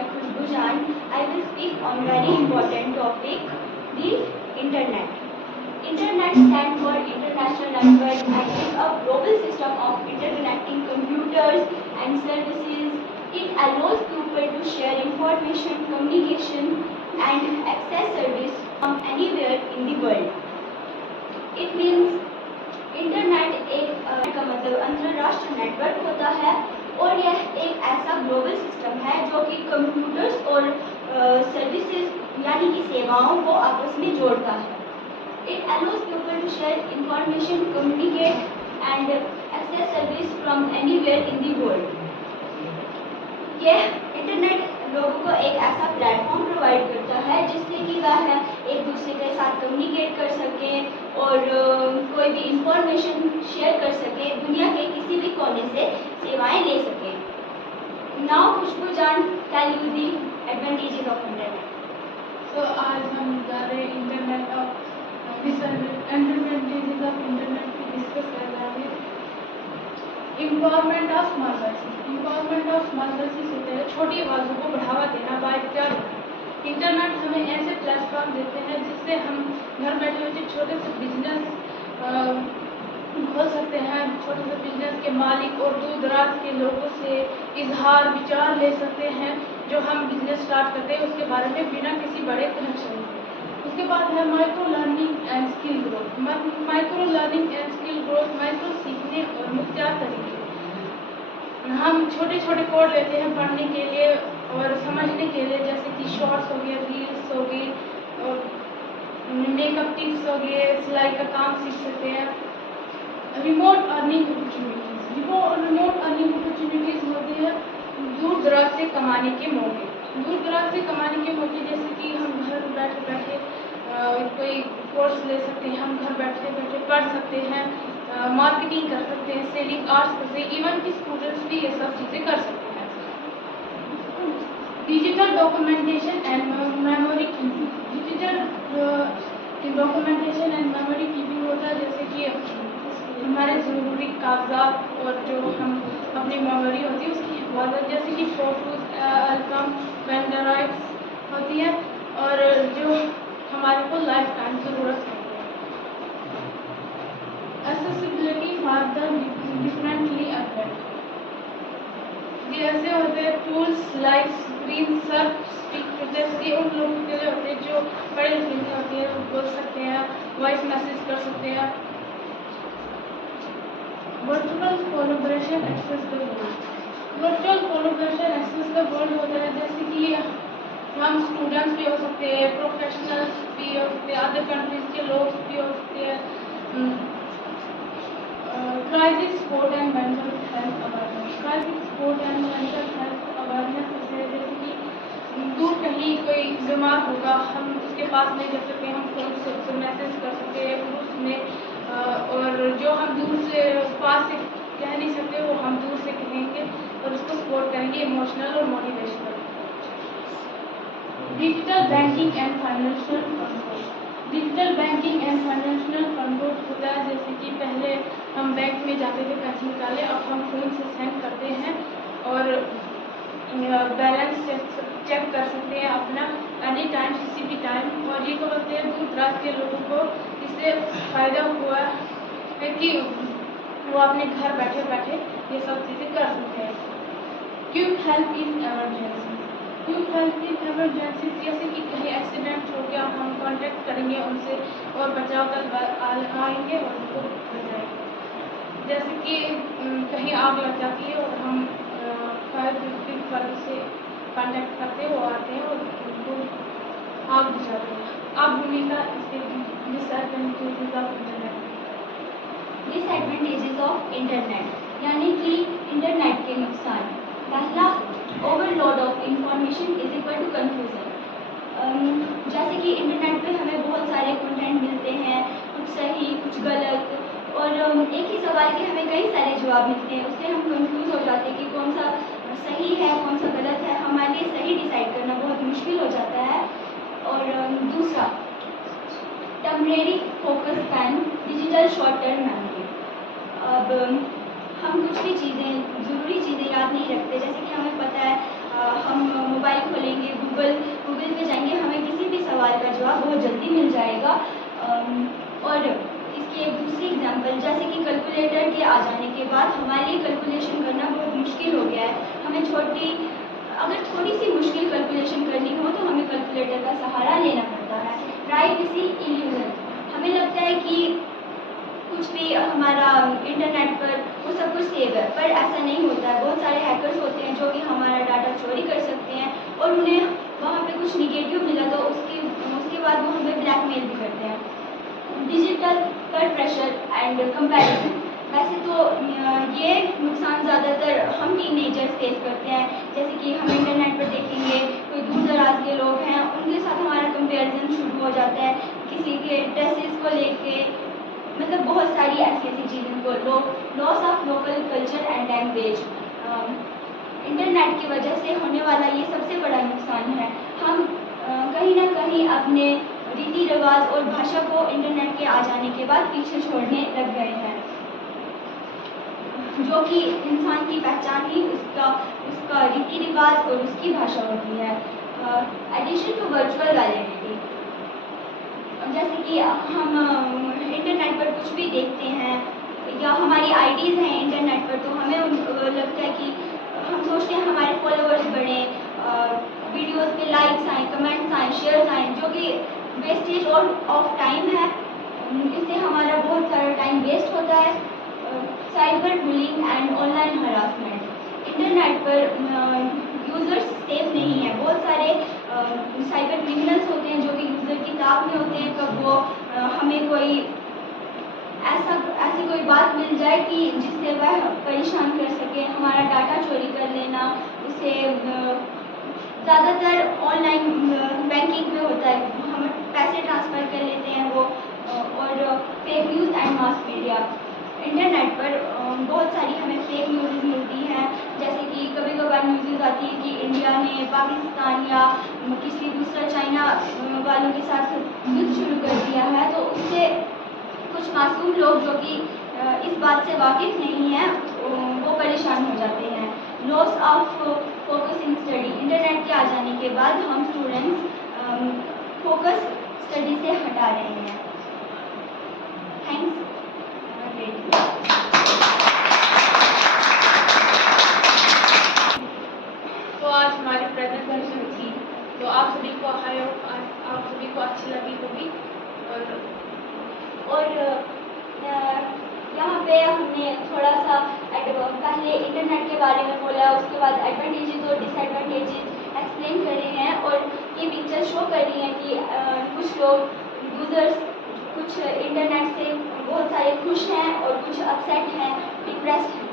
मैं खुशबू जान. I will speak on very important topic, the internet. Internet stands for International Network and is a global system of interconnecting computers and services. It allows people to share information, communication and access service from anywhere in the world. It means internet एक का मतलब अंतर्राष्ट्रीय network होता है और यह एक ऐसा ग्लोबल सिस्टम है जो कि कंप्यूटर्स और सर्विसेज यानी कि सेवाओं को आपस में जोड़ता है. It allows people to share information, communicate and access service from anywhere in the world. यह इंटरनेट लोगों को एक ऐसा प्लेटफॉर्म प्रोवाइड करता है जिससे कि वह एक दूसरे के साथ कम्युनिकेट कर सकें और कोई भी इंफॉर्मेशन शेयर कर सके, दुनिया के किसी भी कोने से सेवाएं ले सके. नाउ खुशबू जान tell you the advantages of internet. तो आज हम जा रहे हैं internet of advantages of internet की डिस्कस कर रहे हैं. Empowerment of small person. Empowerment of small person होते हैं छोटी आवाज़ों को बढ़ावा देना बाय क्या. इंटरनेट हमें ऐसे प्लेटफॉर्म देते हैं जिससे हम घर बैठे बैठे छोटे से बिजनेस खोल सकते हैं. छोटे से बिजनेस के मालिक और दूर दराज के लोगों से इजहार विचार ले सकते हैं. जो हम बिजनेस स्टार्ट करते हैं उसके बारे में बिना किसी बड़े कनेक्शन के. उसके बाद है micro learning and skill growth. Micro learning and skill growth micro सीखने और मुख्तार तरीके. हम छोटे छोटे कोड लेते हैं पढ़ने के लिए और समझने के लिए, जैसे कि शॉर्ट्स हो गए, रील्स हो गए और मेकअप टिप्स हो गए, सिलाई का काम सीख सकते हैं. Remote earning opportunities. Remote earning opportunities होती है दूर दराज से कमाने के मौके. दूर दराज से कमाने के मौके जैसे कि हम घर बैठे बैठे कोई कोर्स ले सकते हैं, हम घर बैठे बैठे पढ़ सकते हैं, मार्केटिंग कर सकते हैं, सेलिंग आर्ट्स कर सकते हैं. इवन कि स्टूडेंट्स भी ये सब चीज़ें कर सकते हैं. Digital documentation and memory keeping. Digital documentation and memory keeping होता है जैसे कि हमारे ज़रूरी कागजात और जो हम अपनी मेमोरी होती है उसकी हिफाजत, जैसे कि फ़ोटोज़, एल्बम, पेन ड्राइव्स होती है और जो हमारे को लाइफ टाइम ज़रूरत होती है. Accessibility for the differently affect. जैसे होते हैं tools like screen search stick, जैसे उन लोगों के लिए होते हैं जो पढ़े लिखे नहीं होते हैं, वो बोल सकते हैं, वॉइस मैसेज कर सकते हैं. Virtual collaboration access the world. Virtual collaboration access the world होता है जैसे कि हम स्टूडेंट्स भी हो सकते हैं, प्रोफेशनल्स भी हो सकते हैं, अदर कंट्रीज के लोग भी हो सकते हैं. Crisis support and mental health awareness. Crisis support and mental health awareness है जैसे कि दूर कहीं कोई बीमार होगा, हम उसके पास नहीं जा सकते, हम फ़ोन से मैसेज कर सकते हैं ग्रुप्स में, और जो हम दूर से पास से कह नहीं सकते वो हम दूर से कहेंगे और उसको सपोर्ट करेंगे इमोशनल और motivational. Digital banking and financial control. Digital banking and financial control होता है जैसे कि पहले हम बैंक में जाते थे पैसे निकाले, अब हम फ़ोन से सेंड करते हैं और बैलेंस चेक कर सकते हैं अपना एनी टाइम किसी भी टाइम. और ये तो बोलते हैं दूर दराज के लोगों को इससे फ़ायदा हुआ है कि वो अपने घर बैठे बैठे ये सब चीज़ें कर सकते हैं. Quick help in emergency. Quick help in emergency जैसे कि कहीं एक्सीडेंट हो गया, हम कांटेक्ट करेंगे उनसे और बचाव कर आएंगे और उनको बचाएंगे. जैसे कि कहीं आग लग जाती है और हम फायर ब्रिगेड वालों से कांटेक्ट करते हैं, वो आते हैं और उनको आग बुझाते हैं. अब भूमिका इसके disadvantages of internet. Disadvantages of internet यानी कि इंटरनेट के नुकसान. पहला, overload of information is equal to confusion. जैसे कि इंटरनेट पे हमें बहुत सारे कंटेंट मिलते हैं, कुछ सही कुछ गलत, और एक ही सवाल के हमें कई सारे जवाब मिलते हैं. उससे हम कंफ्यूज हो जाते हैं कि कौन सा सही है कौन सा गलत है. हमारे लिए सही डिसाइड करना बहुत मुश्किल हो जाता है. और दूसरा, temporary focus span, digital short term memory. अब हम कुछ भी चीज़ें ज़रूरी चीज़ें याद नहीं रखते. जैसे कि हमें पता है हम मोबाइल गूगल पे जाएंगे, हमें किसी भी सवाल का जवाब बहुत जल्दी मिल जाएगा। और इसकी एक दूसरी एग्जांपल, जैसे कि कैलकुलेटर के आ जाने के बाद हमारे लिए कैलकुलेशन करना बहुत मुश्किल हो गया है। हमें अगर थोड़ी सी मुश्किल कैलकुलेशन करनी हो तो हमें कैलकुलेटर का सहारा लेना पड़ता है। प्राइवेसी इल्यूजन, हमें लगता है कि कुछ भी हमारा इंटरनेट पर वो सब कुछ सेव है, पर ऐसा नहीं होता है। बहुत सारे हैकर्स होते हैं जो कि हमारा डाटा चोरी कर सकते हैं और उन्हें वहाँ पे कुछ निगेटिव मिला तो उसके बाद वो हमें ब्लैकमेल भी करते हैं। डिजिटल प्रेशर एंड कंपैरिजन, वैसे तो ये नुकसान ज़्यादातर हम टीनेजर्स फेस करते हैं। जैसे कि हम इंटरनेट पर देखेंगे कोई दूर दराज के लोग हैं, उनके साथ हमारा कंपैरिजन शुरू हो जाता है, किसी के ड्रेसेस को लेके, मतलब बहुत सारी ऐसी चीज़ों को। Loss of local culture and language, internet की वजह से होने वाला ये सबसे बड़ा नुकसान है। हम कहीं ना कहीं अपने रीति रिवाज और भाषा को इंटरनेट के आ जाने के बाद पीछे छोड़ने लग गए हैं, जो कि इंसान की पहचान ही उसका रीति रिवाज और उसकी भाषा होती है। एडिशन टू वर्चुअल वैलिडिटी, जैसे कि हम इंटरनेट पर कुछ भी देखते हैं या हमारी आईडीज़ हैं इंटरनेट पर, तो हमें लगता है कि हम सोचते हैं हमारे फॉलोअर्स बढ़ें, वीडियोस पे लाइक्स आएँ, कमेंट्स आएँ, शेयर्स आएँ, जो कि वेस्टेज और ऑफ टाइम है। इससे हमारा बहुत सारा टाइम वेस्ट होता है। Cyber bullying and online harassment, internet पर यूज़र्स सेफ नहीं है। बहुत सारे साइबर क्रिमिनल्स होते हैं जो कि यूज़र की ताक में होते हैं, कब वो हमें ऐसी कोई बात मिल जाए कि जिससे वह परेशान कर सके, हमारा डाटा चोरी कर लेना। उसे ज़्यादातर ऑनलाइन बैंकिंग में होता है, हम पैसे ट्रांसफ़र कर लेते हैं वो। और fake news and mass media, internet पर बहुत सारी हमें फेक न्यूज़ मिलती हैं। जैसे कि कभी कभार न्यूज़ आती है कि इंडिया ने पाकिस्तान या किसी दूसरा चाइना वालों के साथ युद्ध शुरू कर दिया है, तो उससे कुछ मासूम लोग जो कि इस बात से वाकिफ़ नहीं हैं, वो परेशान हो जाते हैं। Loss of focus in study, internet के आ जाने के बाद हम स्टूडेंट्स फोकस स्टडी से हटा रहे हैं। थैंक्स। तो आज हमारी प्रेजेंटेशन थी, तो आप सभी को अच्छी लगी होगी। और यहाँ पे हमने थोड़ा सा पहले इंटरनेट के बारे में बोला, उसके बाद एडवांटेजेस और डिसएडवांटेजेस एक्सप्लेन करे हैं, और ये पिक्चर शो कर रही हैं कि कुछ लोग यूज़र्स कुछ इंटरनेट से बहुत सारे खुश हैं और कुछ अपसेट हैं, डिप्रेस्ड हैं।